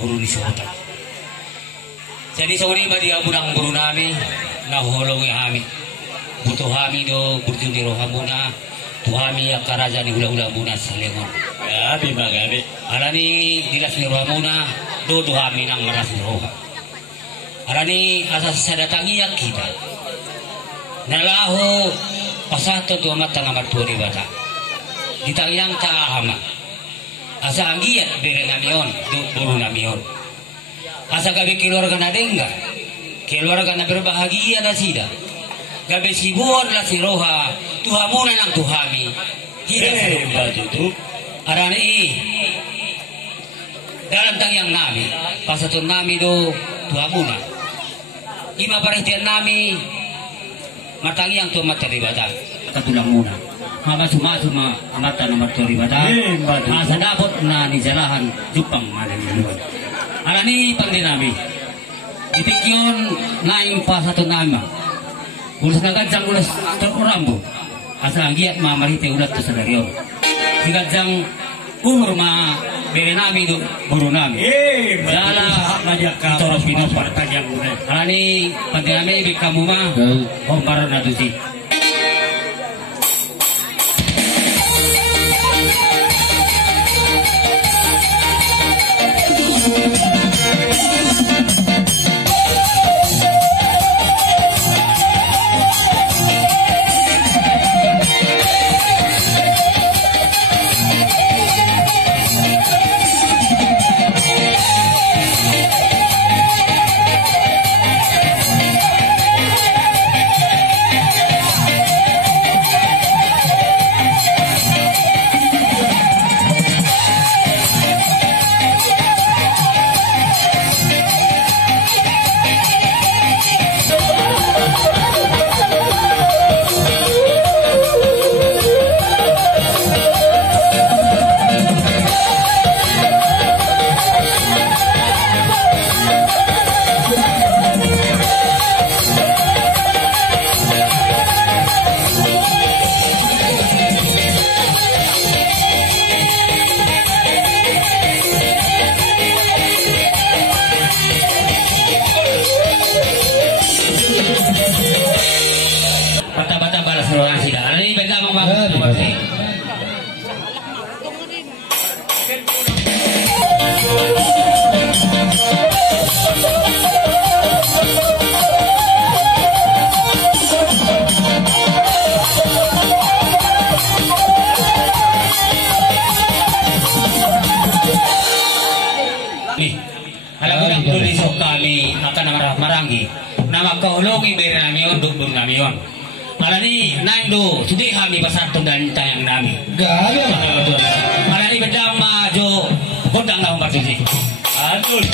guru di Sota. Jadi sauri badi abudang guru nami naholongi kami. Butuh kami do berjuni rohamuna tuhami akaraja ni hula-hula muna sa lengon. Gabi ba gabi? Alani dilas ni rohamuna do tuhami nang maras ni roha. Alani asas sadatangi kita. Nalaho pasato do mata na marturi bata. Ditayang taahama. Asa anggiat bere namion do buru namion. Asa gabi keluarga na dengga. Keluarga na berbahagia na sida. Gabi sibuan la si roha tuhamuna ng tuhami. Tidak baju tu. Arani dalam tangyang nami pasatun nami do tuhamuna. Ima perhatian nami matangyang tu mata ribata katulang muna. Mama suma amata na mata ribata. Asa dapat na nijalahan jupang malam. Arani pandai nami. Itikyon naing pasatun nami. Ulas nagadzang ulas terurambo. Asa giat mamarite ulat to sadario. Sigadzang umur ma bere nami do guru nami. Dala majaka toros pinos partajang udah. Ani pantinami bikamu ma kompar na tusi. Bata-bata balas ruang sida. Ini pegang mama. Nih, ada orang tulis kami akan maranggi. Nama kaulungi beri namion duk bung namion. Malani naindo sudi kami pasatun dan tayang nami. Gabi. Malani bedang maju kodang na umpat sisi. Aduh.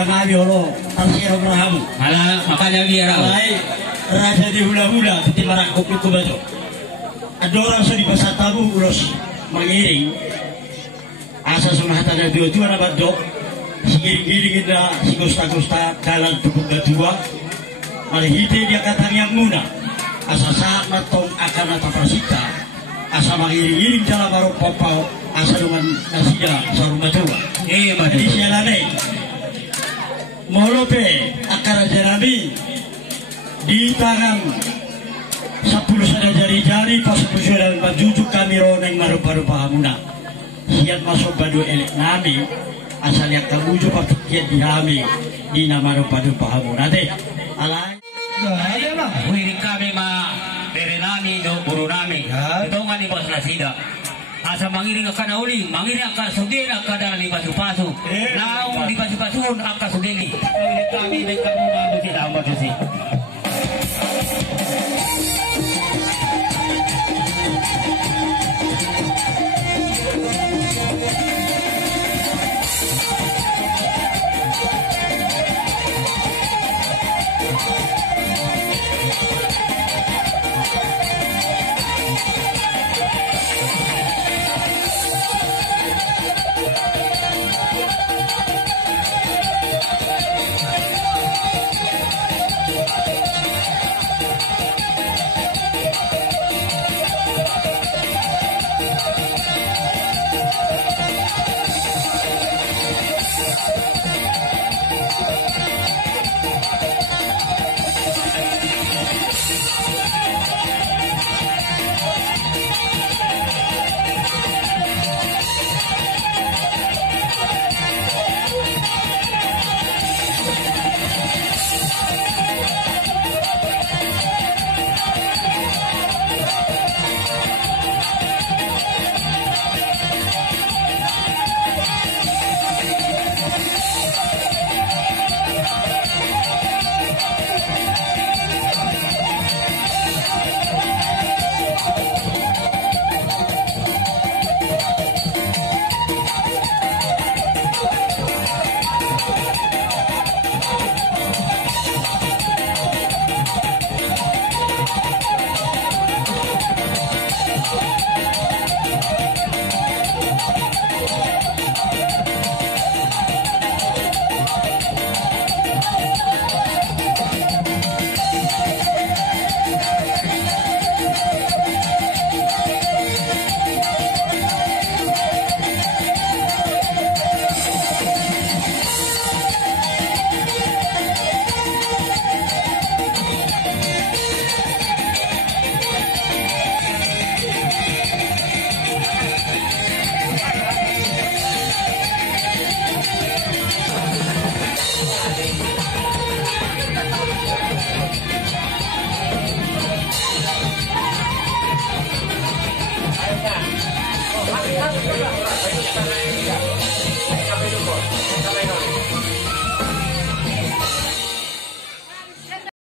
juga nabi Allah Tarsir Abraham. Malah makanya biar Alai raja di hula-hula di Marangkop itu betul. Ada orang sudah di pasar tabu ulos mengiring. Asa sunah ada dua-dua nabat dok. Sigiring-giring itu si gusta-gusta dalam cukup dua. Malihite dia kata yang muna. Asa saat matong akan ataprasita. Asa mengiring-giring dalam baru popau. Asa dengan nasida sarung batua. Jadi sialanai. Molope akar jarabi di tangan 10 sada jari-jari pas pusulan bajujuk kami roneng marupa-rupa hamuna. Siap masuk badu elek nami asal yang kamuju pakikian di hami di nama rupa-rupa hamuna deh. Alai. Ada lah. Wiri kami bere nami do buru nami. Itu ngani bos nasida. Asa mangiring akan uli, mangiring akan sudena kada ni pasu-pasu. Naung di pasu-pasun akan sudeni. Kami dekat rumah tu tidak amat sih.